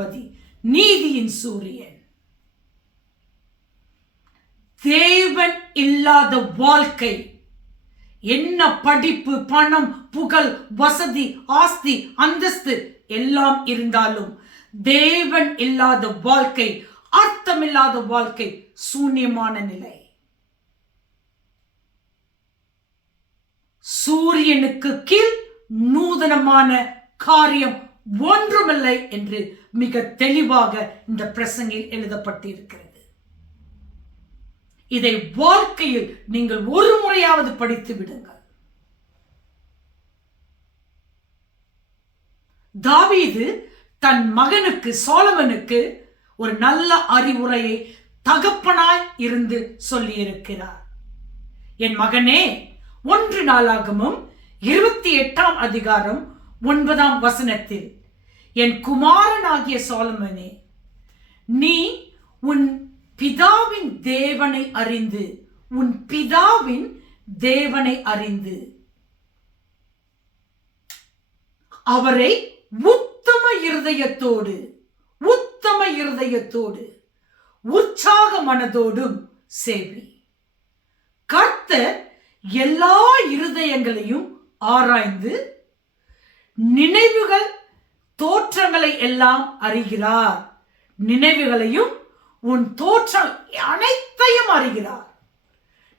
நியாயாதிபதி நீதியின் சூரியன். தேவன் இல்லாத வாழ்க்கை. என்ன படிப்பு பணம் புகழ் வசதி ஆஸ்தி அந்தஸ்து எல்லாம் இருந்தாலும் தேவன் இல்லாத வாழ்க்கை அர்த்தமில்லாத வாழ்க்கை சூன்யமான நிலை. சூரியனுக்கு கீழ் நூதனமான காரியம் ஒன்றுமில்லை என்று மிக தெளிவாக இந்த பிரசங்கில் எழுதப்பட்டிருக்கிறது. இதை வாழ்க்கையில் நீங்கள் ஒரு முறையாவது படித்து விடுங்கள். தாவீது தன் மகனுக்கு சோலமனுக்கு ஒரு நல்ல அறிவுரையை தகப்பனாய் இருந்து சொல்லியிருக்கிறார். என் மகனே ஒன்று நாளாகமும் இருபத்தி எட்டாம் அதிகாரம் ஒன்பதாம் வசனத்தில் என் குமாரனாகிய சோலமனே நீ உன் பிதாவின் தேவனை அறிந்து உன் பிதாவின் தேவனை அறிந்து. அவரை உத்தம இருதயத்தோடு உத்தம இருதயத்தோடு உற்சாக மனதோடும் சேவி. கர்த்தர் எல்லா இருதயங்களையும் ஆராய்ந்து நினை நினைவுகளை எல்லாம் அறிகிறார். நினைவுகளையும் உன் தோற்றம் அனைத்தையும் அறிகிறார்.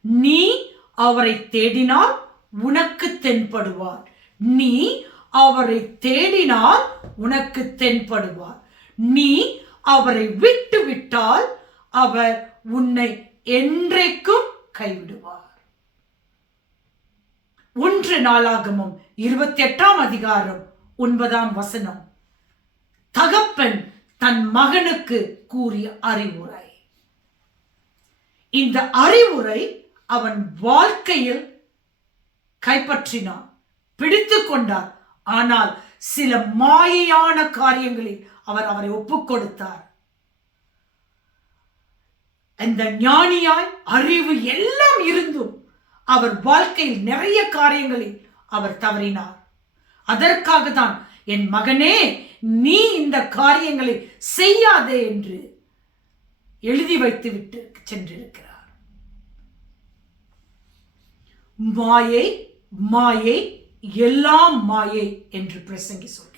நீ அவரை தேடினால் உனக்கு தென்படுவார். நீ அவரை தேடினால் உனக்கு தென்படுவார். நீ அவரை விட்டு விட்டால் அவர் உன்னை என்றைக்கும் கைவிடுவார். ஒன்று நாளாகமும் இருபத்தி எட்டாம் அதிகாரம் ஒன்பதாம் வசனம். தகப்பன் தன் மகனுக்கு கூறிய அறிவுரை. இந்த அறிவுரை அவன் வாழ்க்கையில் கைப்பற்றினான் பிடித்து கொண்டார் ஆனால் சில மாயையான காரியங்களில் அவர் அவரை ஒப்புக்கொடுத்தார் கொடுத்தார். அந்த ஞானியாய் அறிவு எல்லாம் இருந்தும் அவர் வாழ்க்கையில் நிறைய காரியங்களில் அவர் தவறினார். அதற்காக தான் என் மகனே நீ இந்த காரியங்களை செய்யாதே என்று எழுதி வைத்து விட்டு சென்றிருக்கிறார். மாயை மாயை எல்லாம் மாயை என்று பிரசங்கி சொல்